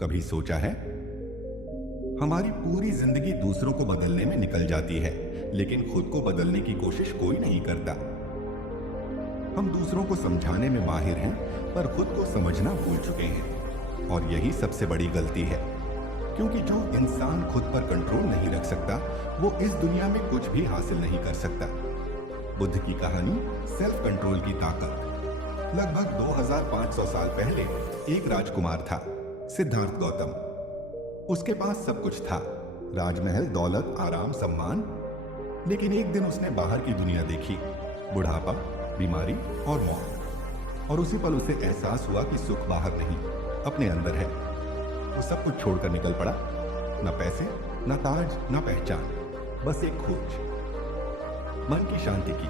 कभी सोचा है, हमारी पूरी जिंदगी दूसरों को बदलने में निकल जाती है, लेकिन खुद को बदलने की कोशिश कोई नहीं करता। हम दूसरों को समझाने में माहिर हैं, पर खुद को समझना भूल चुके हैं। और यही सबसे बड़ी गलती है, क्योंकि जो इंसान खुद पर कंट्रोल नहीं रख सकता, वो इस दुनिया में कुछ भी हासिल नहीं कर सकता। बुद्ध की कहानी सेल्फ कंट्रोल की ताकत। लगभग 2500 साल पहले एक राजकुमार था, सिद्धार्थ गौतम। उसके पास सब कुछ था, राजमहल, दौलत, आराम, सम्मान। लेकिन एक दिन उसने बाहर की दुनिया देखी, बुढ़ापा, बीमारी और मौत। और उसी पल उसे एहसास हुआ कि सुख बाहर नहीं, अपने अंदर है। वो सब कुछ छोड़कर निकल पड़ा, ना पैसे, ना ताज, ना पहचान, बस एक खोज। मन की शांति की,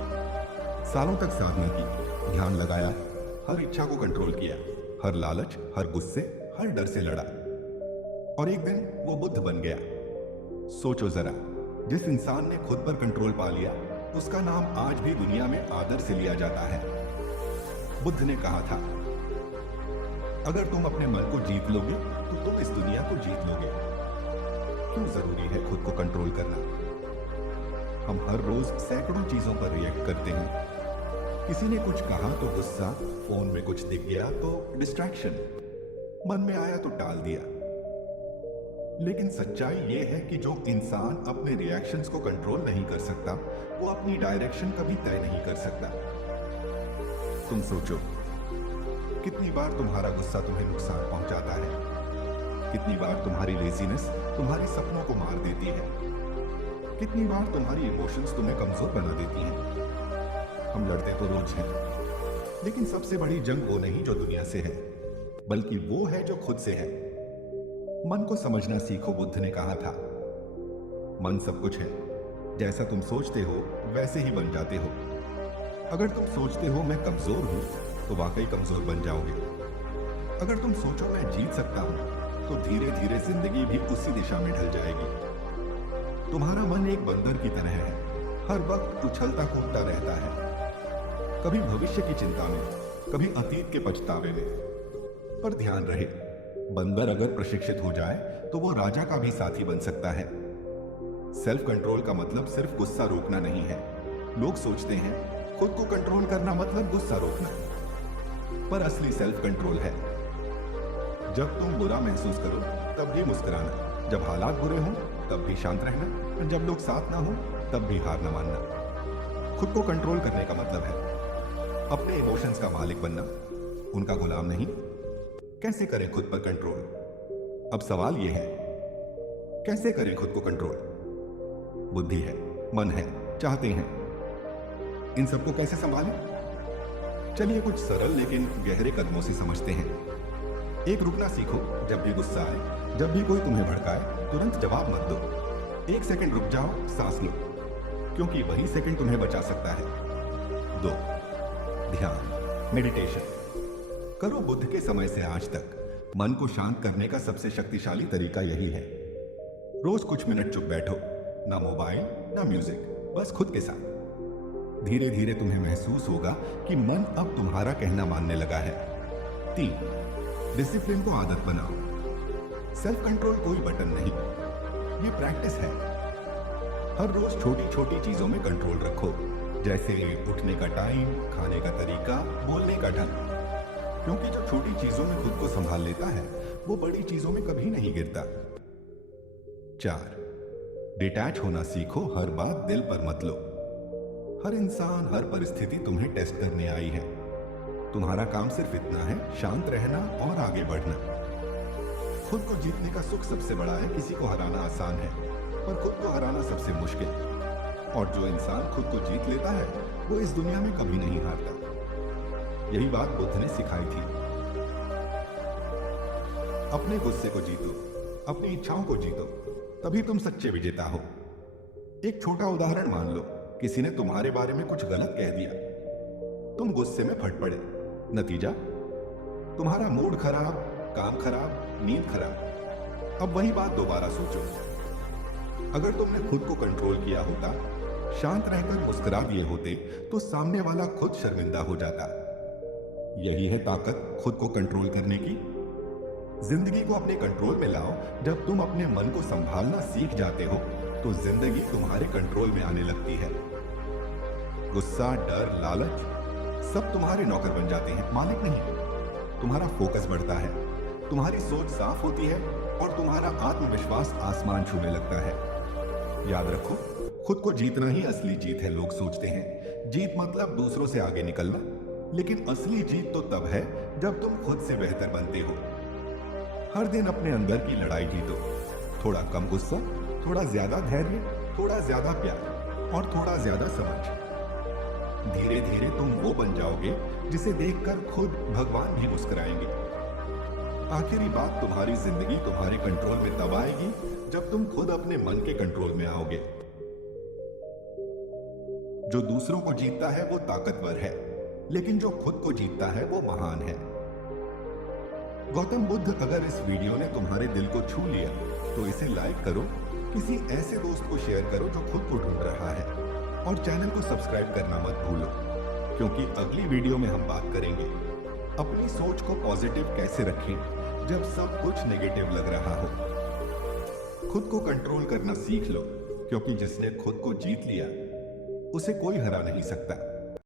सालों तक साधना की, ध्यान लगाया, हर इच्छा को कंट्रोल किया, हर लालच, हर गुस्से, हर डर से लड़ा। और एक दिन वो बुद्ध बन गया। सोचो जरा, जिस इंसान ने खुद पर कंट्रोल पा लिया, उसका नाम आज भी दुनिया में आदर से लिया जाता है। बुद्ध ने कहा था, अगर तुम अपने मन को जीत लोगे तो तुम इस दुनिया को जीत लोगे। क्यों जरूरी है खुद को कंट्रोल करना? हम हर रोज सैकड़ों चीजों पर रिएक्ट करते हैं। किसी ने कुछ कहा तो गुस्सा, फोन में कुछ दिख गया तो डिस्ट्रैक्शन, मन में आया तो टाल दिया। लेकिन सच्चाई यह है कि जो इंसान अपने रिएक्शंस को कंट्रोल नहीं कर सकता, वो अपनी डायरेक्शन कभी तय नहीं कर सकता। तुम सोचो, कितनी बार तुम्हारा गुस्सा तुम्हें नुकसान पहुंचाता है? कितनी बार तुम्हारी लेजीनेस तुम्हारी सपनों को मार देती है? कितनी बार तुम्हारी इमोशंस तुम्हें कमजोर बना देती हैं? हम लड़ते तो रोज हैं, लेकिन सबसे बड़ी जंग वो नहीं जो दुनिया से है, बल्कि वो है जो खुद से है। मन को समझना सीखो, बुद्ध ने कहा था। मन सब कुछ है, जैसा तुम सोचते हो वैसे ही बन जाते हो। अगर तुम सोचते हो मैं कमजोर हूं, तो वाकई कमजोर बन जाओगे। अगर तुम सोचो मैं जीत सकता हूं, तो धीरे धीरे जिंदगी भी उसी दिशा में ढल जाएगी। तुम्हारा मन एक बंदर की तरह है, हर वक्त उछलता कूदता रहता है, कभी भविष्य की चिंता में, कभी अतीत के पछतावे में। पर ध्यान रहे, बंदर अगर प्रशिक्षित हो जाए तो वो राजा का भी साथी बन सकता है। सेल्फ कंट्रोल का मतलब सिर्फ गुस्सा रोकना नहीं है। लोग सोचते हैं खुद को कंट्रोल करना मतलब गुस्सा रोकना, पर असली सेल्फ कंट्रोल है जब तुम बुरा महसूस करो तब भी मुस्कुराना, जब हालात बुरे हों तब भी शांत रहना, और जब लोग साथ ना हो तब भी हार न मानना। खुद को कंट्रोल करने का मतलब है अपने इमोशंस का मालिक बनना, उनका गुलाम नहीं। कैसे करें खुद पर कंट्रोल? अब सवाल यह है, कैसे करें खुद को कंट्रोल? बुद्धि है, मन है, चाहते हैं, इन सबको कैसे संभालें? चलिए कुछ सरल लेकिन गहरे कदमों से समझते हैं। एक, रुकना सीखो। जब भी गुस्सा आए, जब भी कोई तुम्हें भड़काए, तुरंत जवाब मत दो। 1 सेकंड रुक जाओ, सांस लो, क्योंकि वही सेकंड तुम्हें बचा सकता है। 2, ध्यान, मेडिटेशन करो। बुद्ध के समय से आज तक मन को शांत करने का सबसे शक्तिशाली तरीका यही है। रोज कुछ मिनट चुप बैठो, ना मोबाइल ना म्यूजिक, बस खुद के साथ। धीरे धीरे तुम्हें महसूस होगा कि मन अब तुम्हारा कहना मानने लगा है। 3, डिसिप्लिन को आदत बनाओ। सेल्फ कंट्रोल कोई बटन नहीं, ये प्रैक्टिस है। हर रोज छोटी छोटी चीजों में कंट्रोल रखो, जैसे उठने का टाइम, खाने का तरीका, बोलने का ढंग। क्योंकि जो छोटी चीजों में खुद को संभाल लेता है, वो बड़ी चीजों में कभी नहीं गिरता। 4, डिटैच होना सीखो। हर बात दिल पर मत लो। हर इंसान, हर परिस्थिति तुम्हें टेस्ट करने आई है। तुम्हारा काम सिर्फ इतना है, शांत रहना और आगे बढ़ना। खुद को जीतने का सुख सबसे बड़ा है। किसी को हराना आसान है, पर खुद को हराना सबसे मुश्किल। और जो इंसान खुद को जीत लेता है, वो इस दुनिया में कभी नहीं हारता। यही बात बुद्ध ने सिखाई थी। अपने गुस्से को जीतो, अपनी इच्छाओं को जीतो, तभी तुम सच्चे विजेता हो। एक छोटा उदाहरण मान लो, किसी ने तुम्हारे बारे में कुछ गलत कह दिया, तुम गुस्से में फट पड़े। नतीजा, तुम्हारा मूड खराब, काम खराब, नींद खराब। अब वही बात दोबारा सोचो, अगर तुमने खुद को कंट्रोल किया होता, शांत रहकर मुस्कुरा दिए होते, तो सामने वाला खुद शर्मिंदा हो जाता। यही है ताकत खुद को कंट्रोल करने की। जिंदगी को अपने कंट्रोल में लाओ। जब तुम अपने मन को संभालना सीख जाते हो तो जिंदगी तुम्हारे कंट्रोल में आने लगती है। गुस्सा, डर, लालच सब तुम्हारे नौकर बन जाते हैं, मालिक नहीं। तुम्हारा फोकस बढ़ता है, तुम्हारी सोच साफ होती है और तुम्हारा आत्मविश्वास आसमान छूने लगता है। याद रखो, खुद को जीतना ही असली जीत है। लोग सोचते हैं जीत मतलब दूसरों से आगे निकलना, लेकिन असली जीत तो तब है जब तुम खुद से बेहतर बनते हो। हर दिन अपने अंदर की लड़ाई जीतो। थोड़ा कम गुस्सा, थोड़ा ज्यादा धैर्य, थोड़ा ज्यादा प्यार और थोड़ा ज्यादा समझ। धीरे धीरे तुम वो बन जाओगे जिसे देखकर खुद भगवान भी मुस्कुराएंगे। आखिरी बात, तुम्हारी जिंदगी तुम्हारे कंट्रोल में तब आएगी जब तुम खुद अपने मन के कंट्रोल में आओगे। जो दूसरों को जीतता है वो ताकतवर है, लेकिन जो खुद को जीतता है वो महान है। गौतम बुद्ध, अगर इस वीडियो ने तुम्हारे दिल को छू लिया तो इसे लाइक करो, किसी ऐसे दोस्त को शेयर करो जो खुद को ढूंढ रहा है, और चैनल को सब्सक्राइब करना मत भूलो, क्योंकि अगली वीडियो में हम बात करेंगे अपनी सोच को पॉजिटिव कैसे रखें जब सब कुछ नेगेटिव लग रहा हो। खुद को कंट्रोल करना सीख लो, क्योंकि जिसने खुद को जीत लिया उसे कोई हरा नहीं सकता।